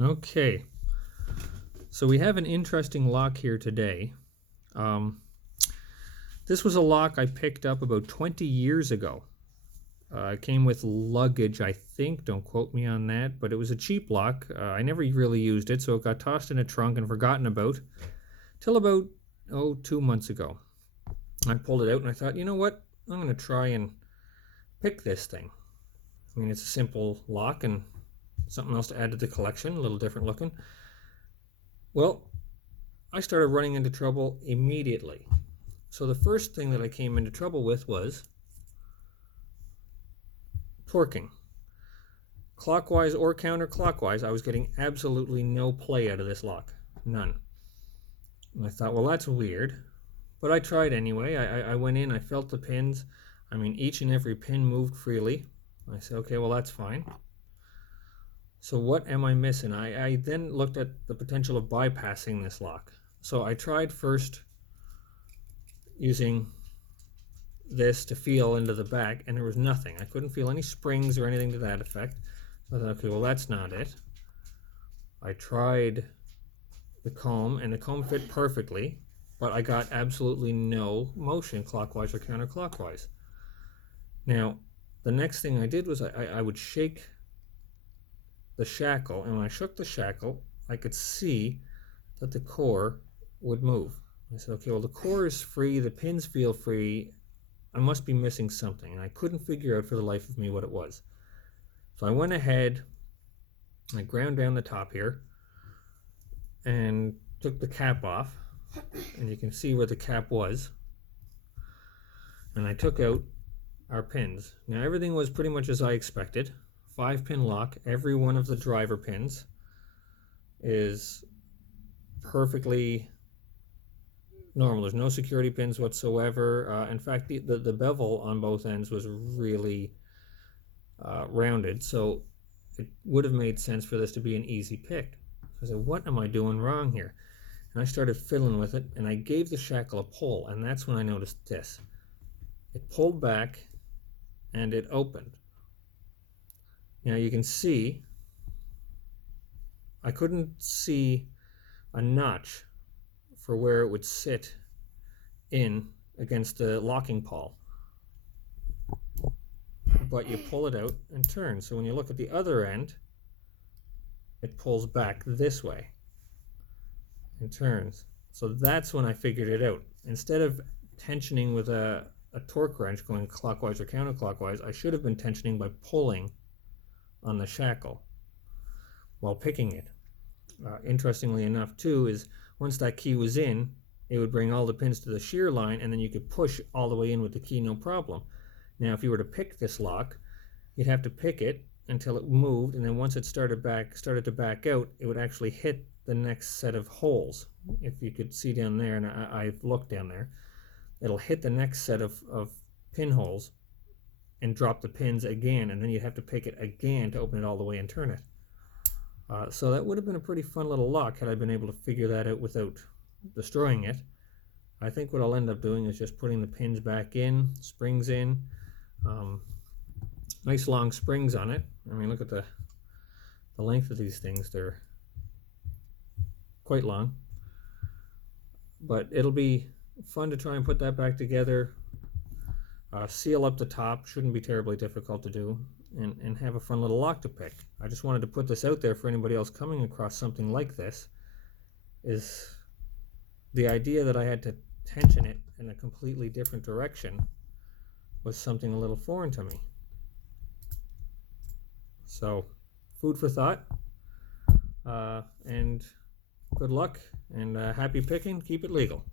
Okay, so we have an interesting lock here today. This was a lock I picked up about 20 years ago. It came with luggage, I think. Don't quote me on that, but it was a cheap lock. I never really used it, so it got tossed in a trunk and forgotten about till about 2 months ago. I pulled it out and I thought, you know what? I'm going to try and pick this thing. I mean, it's a simple lock and something else to add to the collection, a little different looking. Well, I started running into trouble immediately. So the first thing that I came into trouble with was torquing. Clockwise or counterclockwise, I was getting absolutely no play out of this lock. None. And I thought, well, that's weird. But I tried anyway. I went in, I felt the pins. I mean, each and every pin moved freely. I said, okay, well, that's fine. So what am I missing? I then looked at the potential of bypassing this lock. So I tried first using this to feel into the back, and there was nothing. I couldn't feel any springs or anything to that effect. So I thought, okay, well, that's not it. I tried the comb, and the comb fit perfectly, but I got absolutely no motion clockwise or counterclockwise. Now, the next thing I did was I would shake the shackle, and when I shook the shackle, I could see that the core would move. I said, okay, well, the core is free, the pins feel free, I must be missing something, and I couldn't figure out for the life of me what it was. So I went ahead, I ground down the top here, and took the cap off, and you can see where the cap was, and I took out our pins. Now everything was pretty much as I expected. 5-pin lock. Every one of the driver pins is perfectly normal. There's no security pins whatsoever. In fact, the bevel on both ends was really rounded, so it would have made sense for this to be an easy pick. So I said, what am I doing wrong here? And I started fiddling with it, and I gave the shackle a pull, and that's when I noticed this. It pulled back, and it opened. Now you can see, I couldn't see a notch for where it would sit in against the locking pawl. But you pull it out and turn. So when you look at the other end, it pulls back this way and turns. So that's when I figured it out. Instead of tensioning with a torque wrench going clockwise or counterclockwise, I should have been tensioning by pulling on the shackle while picking it. Interestingly enough too, is once that key was in, it would bring all the pins to the shear line, and then you could push all the way in with the key, no problem. Now if you were to pick this lock, you'd have to pick it until it moved, and then once it started to back out, it would actually hit the next set of holes. If you could see down there, and I've looked down there, it'll hit the next set of pinholes and drop the pins again, and then you'd have to pick it again to open it all the way and turn it. So that would have been a pretty fun little lock had I been able to figure that out without destroying it. I think what I'll end up doing is just putting the pins back in, springs in. Nice long springs on it. I mean, look at the length of these things. They're quite long. But it'll be fun to try and put that back together. Seal up the top, shouldn't be terribly difficult to do, and have a fun little lock to pick. I just wanted to put this out there for anybody else coming across something like this. Is the idea that I had to tension it in a completely different direction was something a little foreign to me. So, food for thought, and good luck, and happy picking. Keep it legal.